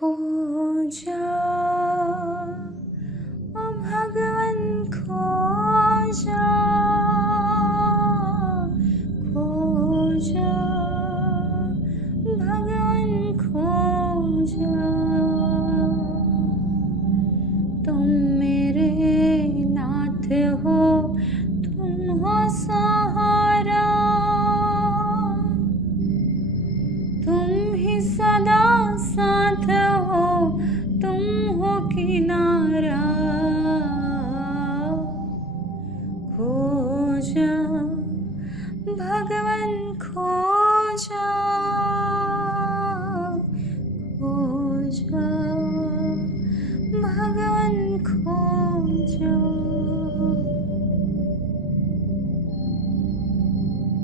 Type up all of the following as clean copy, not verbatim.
खो जा ओ भगवन खो जा, खो जा भगवन खो जा। तुम मेरे नाथ हो, तुम हो सहारा, तुम ही सदा साथ हो, तुम हो किनारा। खो जा भगवन खो जा, खो जा भगवन खो जा।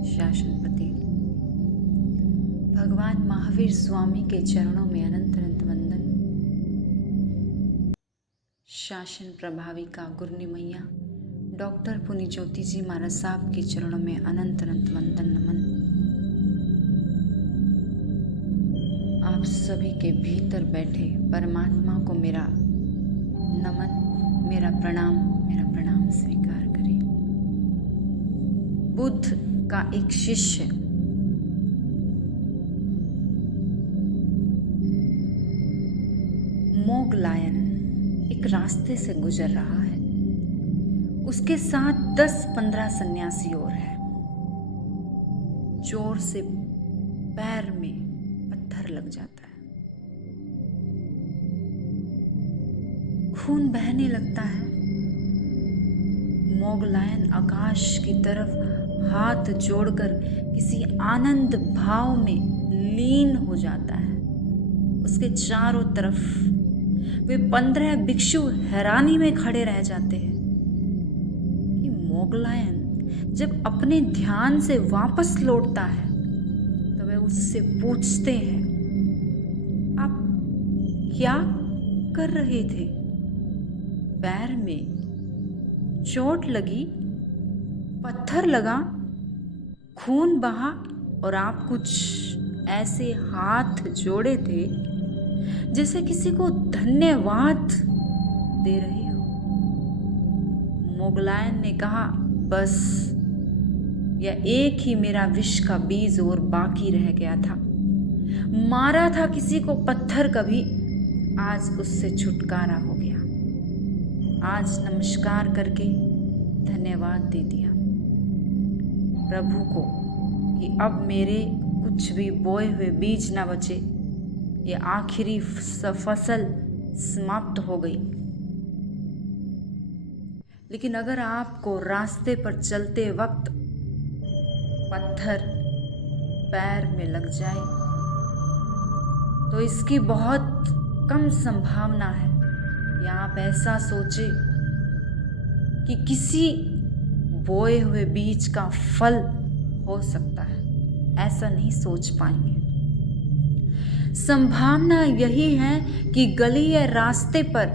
शासनपति भगवान महावीर स्वामी के चरणों में अनंत अनंत वंदन। शासन प्रभाविका गुरनी मैया डॉक्टर पुनी ज्योति जी महाराज साहब के चरणों में अनंत अनंत वंदन नमन। आप सभी के भीतर बैठे परमात्मा को मेरा नमन, मेरा प्रणाम स्वीकार करें। बुद्ध का एक शिष्य मोगलायन एक रास्ते से गुजर रहा है। उसके साथ 10-15 सन्यासी और हैं। जोर से पैर में पत्थर लग जाता है, खून बहने लगता है। मोगलायन आकाश की तरफ हाथ जोड़कर किसी आनंद भाव में लीन हो जाता है। उसके चारों तरफ वे 15 भिक्षु हैरानी में खड़े रह जाते हैं कि मोगलायन जब अपने ध्यान से वापस लौटता है तो वे उससे पूछते हैं, आप क्या कर रहे थे? पैर में चोट लगी, पत्थर लगा, खून बहा और आप कुछ ऐसे हाथ जोड़े थे जैसे किसी को धन्यवाद दे रहे हो। मोगलायन ने कहा, बस यह एक ही मेरा विष का बीज और बाकी रह गया था। मारा था किसी को पत्थर कभी, आज उससे छुटकारा हो गया। आज नमस्कार करके धन्यवाद दे दिया प्रभु को कि अब मेरे कुछ भी बोए हुए बीज ना बचे, ये आखिरी फसल समाप्त हो गई। लेकिन अगर आपको रास्ते पर चलते वक्त पत्थर पैर में लग जाए तो इसकी बहुत कम संभावना है कि आप ऐसा सोचें कि किसी बोए हुए बीज का फल हो सकता है। ऐसा नहीं सोच पाएंगे। संभावना यही है कि गली या रास्ते पर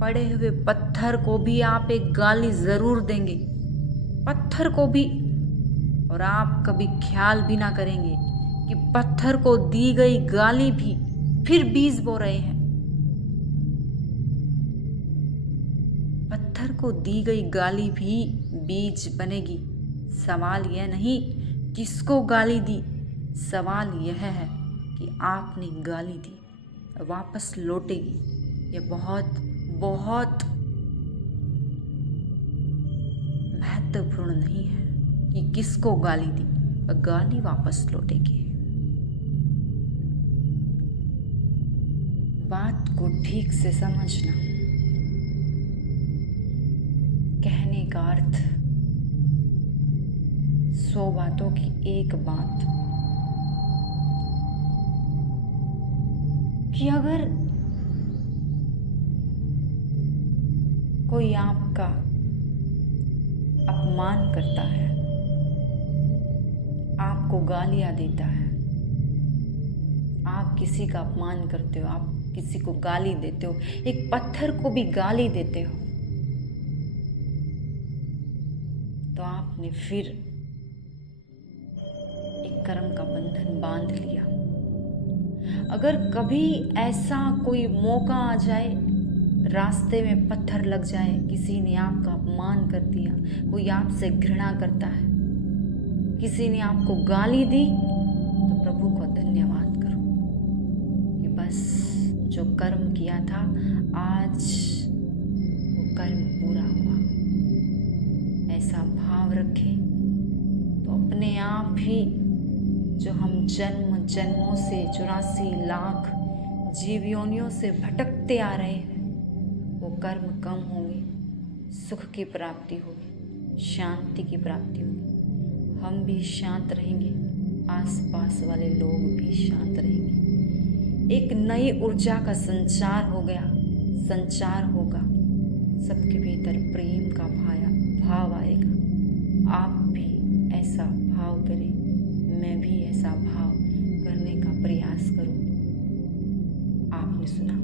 पड़े हुए पत्थर को भी आप एक गाली जरूर देंगे, पत्थर को भी, और आप कभी ख्याल भी ना करेंगे कि पत्थर को दी गई गाली भी फिर बीज बो रहे हैं। पत्थर को दी गई गाली भी बीज बनेगी। सवाल यह नहीं किसको गाली दी, सवाल यह है कि आपने गाली दी, वापस लौटेगी। यह बहुत बहुत महत्वपूर्ण नहीं है कि किसको गाली दी, गाली वापस लौटेगी। बात को ठीक से समझना। कहने का अर्थ 100 बातों की एक बात कि अगर कोई आपका अपमान करता है, आपको गालियां देता है, आप किसी का अपमान करते हो, आप किसी को गाली देते हो, एक पत्थर को भी गाली देते हो, तो आपने फिर एक कर्म का बंधन बांध लिया। अगर कभी ऐसा कोई मौका आ जाए, रास्ते में पत्थर लग जाए, किसी ने आपका अपमान कर दिया, कोई आपसे घृणा करता है, किसी ने आपको गाली दी, तो प्रभु को धन्यवाद करो कि बस जो कर्म किया था आज वो कर्म पूरा हुआ। ऐसा भाव रखें तो अपने आप ही जो हम जन्म जन्मों से 84 लाख जीव योनियों से भटकते आ रहे हैं वो कर्म कम होंगे, सुख की प्राप्ति होगी, शांति की प्राप्ति होगी, हम भी शांत रहेंगे, आसपास वाले लोग भी शांत रहेंगे। एक नई ऊर्जा का संचार होगा, सबके भीतर प्रेम का भाव आएगा। आप भी ऐसा भाव करें, मैं भी ऐसा भाव करने का प्रयास करूं। आपने सुना,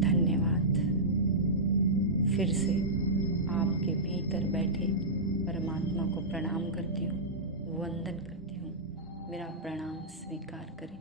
धन्यवाद। फिर से आपके भीतर बैठे परमात्मा को प्रणाम करती हूँ, वंदन करती हूँ। मेरा प्रणाम स्वीकार करें।